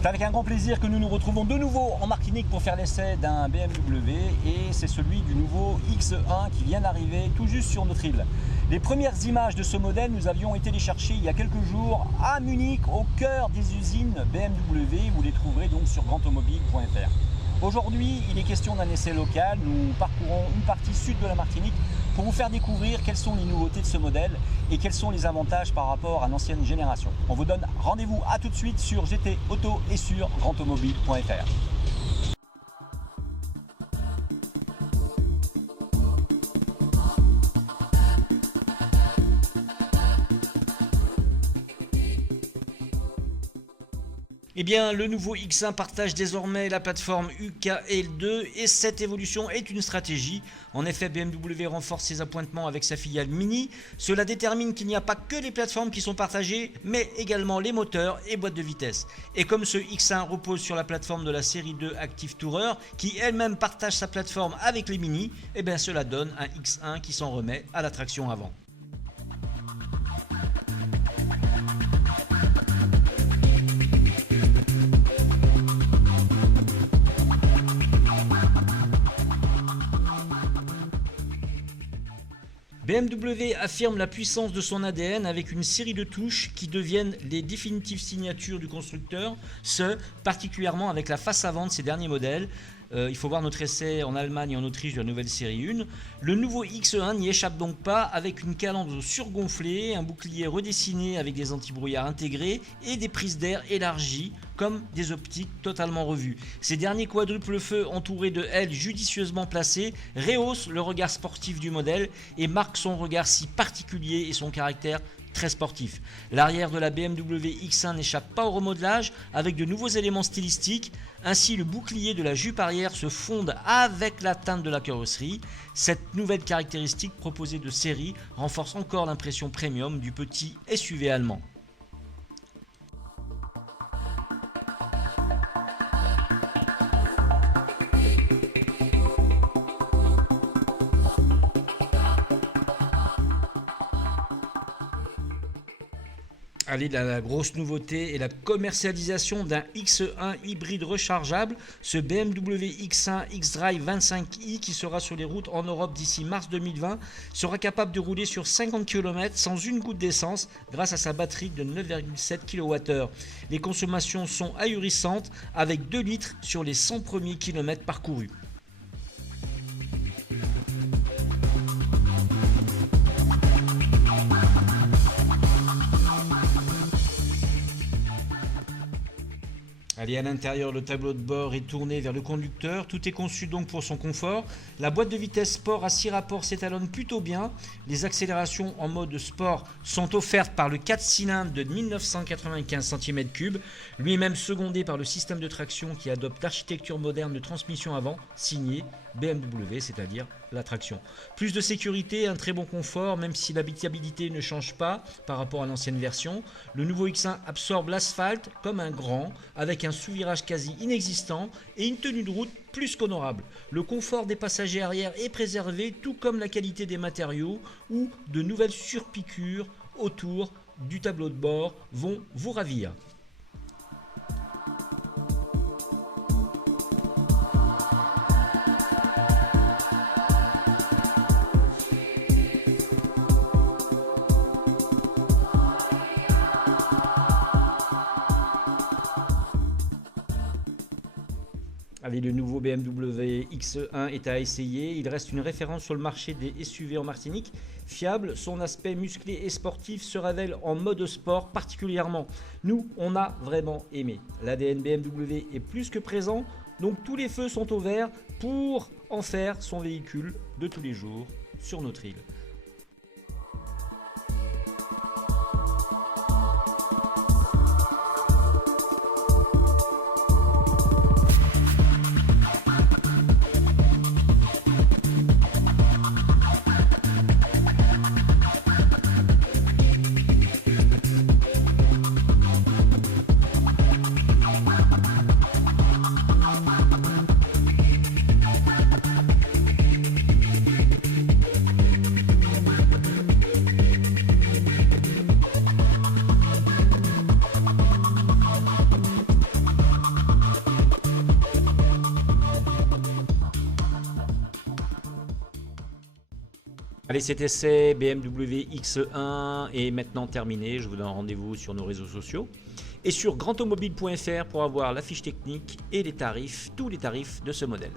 C'est avec un grand plaisir que nous nous retrouvons de nouveau en Martinique pour faire l'essai d'un BMW et c'est celui du nouveau X1 qui vient d'arriver tout juste sur notre île. Les premières images de ce modèle, nous avions été les chercher il y a quelques jours à Munich, au cœur des usines BMW. Vous les trouverez donc sur grandautomobile.fr. Aujourd'hui, il est question d'un essai local. Nous parcourons une partie sud de la Martinique pour vous faire découvrir quelles sont les nouveautés de ce modèle et quels sont les avantages par rapport à l'ancienne génération. On vous donne rendez-vous à tout de suite sur GT Auto et sur grandautomobile.fr. Eh bien, le nouveau X1 partage désormais la plateforme UKL2 et cette évolution est une stratégie. En effet, BMW renforce ses appointements avec sa filiale Mini. Cela détermine qu'il n'y a pas que les plateformes qui sont partagées, mais également les moteurs et boîtes de vitesse. Et comme ce X1 repose sur la plateforme de la série 2 Active Tourer, qui elle-même partage sa plateforme avec les Mini, eh bien cela donne un X1 qui s'en remet à la traction avant. BMW affirme la puissance de son ADN avec une série de touches qui deviennent les définitives signatures du constructeur, ce particulièrement avec la face avant de ces derniers modèles. Il faut voir notre essai en Allemagne et en Autriche de la nouvelle série 1. Le nouveau X1 n'y échappe donc pas avec une calandre surgonflée, un bouclier redessiné avec des antibrouillards intégrés et des prises d'air élargies comme des optiques totalement revues. Ces derniers quadruples feux entourés de ailes judicieusement placées rehaussent le regard sportif du modèle et marquent son regard si particulier et son caractère très sportif. L'arrière de la BMW X1 n'échappe pas au remodelage avec de nouveaux éléments stylistiques. Ainsi, le bouclier de la jupe arrière se fonde avec la teinte de la carrosserie. Cette nouvelle caractéristique proposée de série renforce encore l'impression premium du petit SUV allemand. Allez, la grosse nouveauté est la commercialisation d'un X1 hybride rechargeable, ce BMW X1 xDrive 25i qui sera sur les routes en Europe d'ici mars 2020, sera capable de rouler sur 50 km sans une goutte d'essence grâce à sa batterie de 9,7 kWh. Les consommations sont ahurissantes avec 2 litres sur les 100 premiers kilomètres parcourus. Allez, à l'intérieur, le tableau de bord est tourné vers le conducteur. Tout est conçu donc pour son confort. La boîte de vitesse sport à 6 rapports s'étalonne plutôt bien. Les accélérations en mode sport sont offertes par le 4 cylindres de 1995 cm3, lui-même secondé par le système de traction qui adopte l'architecture moderne de transmission avant, signé BMW, c'est-à-dire la traction. Plus de sécurité, un très bon confort, même si l'habitabilité ne change pas par rapport à l'ancienne version. Le nouveau X1 absorbe l'asphalte comme un grand, avec un sous-virage quasi inexistant et une tenue de route plus qu'honorable. Le confort des passagers arrière est préservé, tout comme la qualité des matériaux, où de nouvelles surpiqûres autour du tableau de bord vont vous ravir. Allez, le nouveau BMW X1 est à essayer. Il reste une référence sur le marché des SUV en Martinique. Fiable, son aspect musclé et sportif se révèle en mode sport particulièrement. Nous, on a vraiment aimé. L'ADN BMW est plus que présent, donc tous les feux sont au vert pour en faire son véhicule de tous les jours sur notre île. Allez, cet essai BMW X1 est maintenant terminé. Je vous donne rendez-vous sur nos réseaux sociaux et sur grandautomobile.fr pour avoir la fiche technique et les tarifs, tous les tarifs de ce modèle.